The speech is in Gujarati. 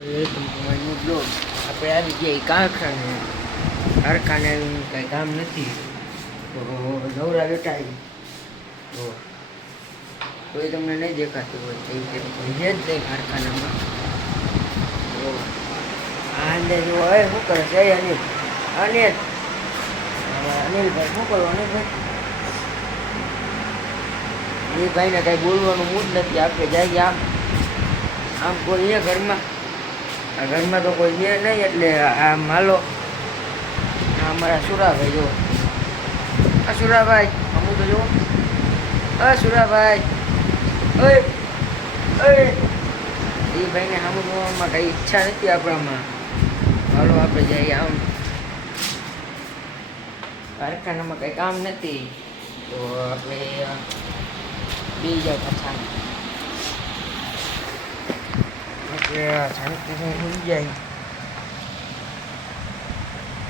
બ્લોગ આપણે આવી ગયા કારખાને કાંઈ કામ નથી તો નવરા બેઠા તો એ તમને નહીં દેખાતું હોય તો છે જ નહીં કારખાનામાં તો આ અંદર જો હવે શું કરે છે અનિલભાઈ શું કરો અનિલભાઈ એ ભાઈને કાંઈ બોલવાનું મૂડ નથી. આપણે જઈએ આમ કોઈ ઘરમાં તો કોઈ છે નહીં એટલે આ માલો અમારા સુરાભાઈ જો આ સુરાભાઈ અમુક તો જો સુરાભાઈ એ ભાઈને સામું જોવામાં કંઈ ઈચ્છા નથી આપણામાં. હાલો આપણે જઈએ આમ કારખાનામાં કંઈ કામ નથી તો આપણે બી જાવ પાછા આપણે શાંતિથી ભૂલી જાય.